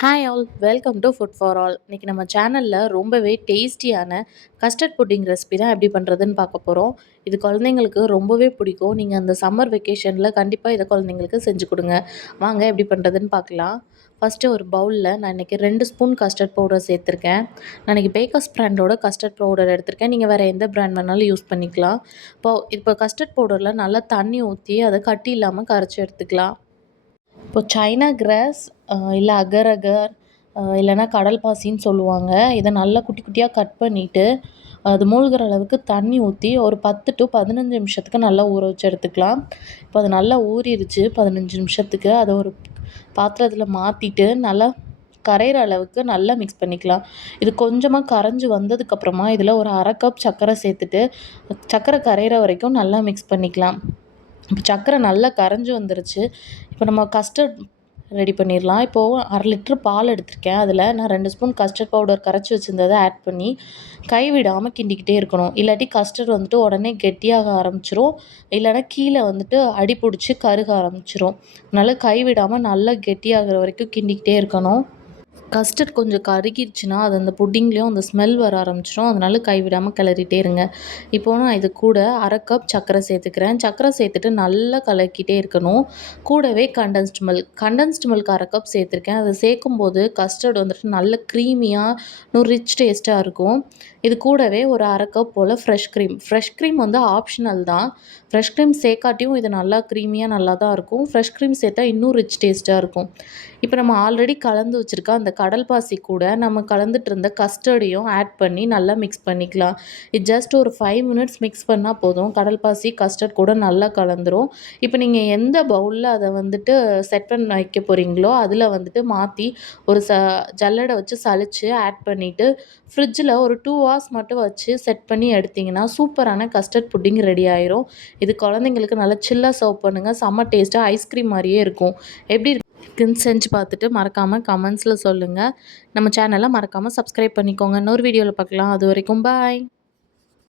Hi all welcome to food for all. இன்றைக்கி நம்ம சேனலில் ரொம்பவே டேஸ்டியான கஸ்டர்ட் புட்டிங் ரெசிபி தான் எப்படி பண்ணுறதுன்னு பார்க்க போகிறோம். இது குழந்தைங்களுக்கு ரொம்பவே பிடிக்கும். நீங்கள் அந்த சம்மர் வெக்கேஷனில் கண்டிப்பாக இதை குழந்தைங்களுக்கு செஞ்சு கொடுங்க. வாங்க எப்படி பண்ணுறதுன்னு பார்க்கலாம். ஃபஸ்ட்டு ஒரு பவுலில் நான் இன்றைக்கி 2 ஸ்பூன் கஸ்டர்ட் பவுடர் சேர்த்துருக்கேன். நான் இன்றைக்கி பேக்கர்ஸ் பிராண்டோட கஸ்டர்ட் பவுடர் எடுத்திருக்கேன். நீங்கள் வேறு எந்த பிராண்ட் வேணாலும் யூஸ் பண்ணிக்கலாம். இப்போ கஸ்டர்ட் பவுடரில் நல்லா தண்ணி ஊற்றி அதை கட்டி இல்லாமல் கரைச்சி எடுத்துக்கலாம். இப்போ சைனா கிராஸ் இல்லை அகர் அகர் இல்லைன்னா கடல் பாசின்னு சொல்லுவாங்க. இதை நல்லா குட்டி குட்டியாக கட் பண்ணிவிட்டு அது மூழ்கிற அளவுக்கு தண்ணி ஊற்றி ஒரு 10 to 15 நிமிஷத்துக்கு நல்லா ஊற வச்சு எடுத்துக்கலாம். இப்போ அது நல்லா ஊறிடுச்சு 15 நிமிஷத்துக்கு. அதை ஒரு பாத்திரத்தில் மாற்றிட்டு நல்லா கரையிற அளவுக்கு நல்லா மிக்ஸ் பண்ணிக்கலாம். இது கொஞ்சமாக கரைஞ்சி வந்ததுக்கப்புறமா இதில் ஒரு 1/2 கப் சர்க்கரை சேர்த்துட்டு சர்க்கரை கரையிற வரைக்கும் நல்லா மிக்ஸ் பண்ணிக்கலாம். இப்போ சர்க்கரை நல்லா கரைஞ்சி வந்துருச்சு. இப்போ நம்ம கஸ்டர்ட் ரெடி பண்ணிடலாம். இப்போது 1/2 லிட்டர் பால் எடுத்திருக்கேன். அதில் நான் 2 ஸ்பூன் கஸ்டர்ட் பவுடர் கரைச்சி வச்சுருந்ததை ஆட் பண்ணி கைவிடாமல் கிண்டிக்கிட்டே இருக்கணும். இல்லாட்டி கஸ்டர்ட் வந்துட்டு உடனே கெட்டியாக ஆரம்பிச்சிரும். இல்லைன்னா கீழே வந்துட்டு அடி பிடிச்சி கருக ஆரம்பிச்சிரும். அதனால் கைவிடாமல் நல்லா கெட்டியாகிற வரைக்கும் கிண்டிக்கிட்டே இருக்கணும். கஸ்டர்ட் கொஞ்சம் கருகிருச்சுன்னா அது அந்த புட்டிங்லேயும் அந்த ஸ்மெல் வர ஆரம்பிச்சிடும். அதனால கைவிடாமல் கிளறிட்டே இருங்க. இப்போது நான் இது கூட 1/2 கப் சர்க்கரை சேர்த்துக்கிறேன். சர்க்கரை சேர்த்துட்டு நல்லா கலக்கிட்டே இருக்கணும். கூடவே கண்டென்ஸ்டு மில்க் 1/2 கப் சேர்த்துருக்கேன். அதை சேர்க்கும்போது கஸ்டர்ட் வந்துட்டு நல்ல க்ரீமியாக இன்னும் ரிச் டேஸ்ட்டாக இருக்கும். இது கூடவே ஒரு 1/2 கப் போல் ஃப்ரெஷ் க்ரீம் வந்து ஆப்ஷனல் தான். ஃப்ரெஷ் க்ரீம் சேர்க்காட்டியும் இது நல்லா க்ரீமியாக நல்லா தான் இருக்கும். ஃப்ரெஷ் க்ரீம் சேர்த்தா இன்னும் ரிச் டேஸ்ட்டாக இருக்கும். இப்போ நம்ம ஆல்ரெடி கலந்து வச்சுருக்க அந்த கடல் பாசி கூட நம்ம கலந்துட்டு இருந்த கஸ்டர்டையும் ஆட் பண்ணி நல்லா மிக்ஸ் பண்ணிக்கலாம். இது ஜஸ்ட் ஒரு 5 மினிட்ஸ் மிக்ஸ் பண்ணால் போதும். கடல் பாசி கஸ்டர்ட் கூட நல்லா கலந்துரும். இப்போ நீங்கள் எந்த பவுலில் அதை வந்துட்டு செட் பண்ண வைக்க போகிறீங்களோ அதில் வந்துட்டு மாற்றி ஒரு ஜல்லடை வச்சு சலிச்சு ஆட் பண்ணிவிட்டு ஃப்ரிட்ஜில் ஒரு 2 hours மட்டும் வச்சு செட் பண்ணி எடுத்திங்கன்னா சூப்பரான கஸ்டர்ட் புட்டிங் ரெடி ஆயிரும். இது குழந்தைங்களுக்கு நல்லா சில்லாக சர்வ் பண்ணுங்கள். செம்ம டேஸ்ட்டாக ஐஸ்கிரீம் மாதிரியே இருக்கும். எப்படி இருக்குன்னு செஞ்சு பார்த்துட்டு மறக்காமல் கமெண்ட்ஸில் சொல்லுங்கள். நம்ம சேனலை மறக்காமல் சப்ஸ்கிரைப் பண்ணிக்கோங்க. இன்னொரு வீடியோவில் பார்க்கலாம். அது வரைக்கும் பாய்.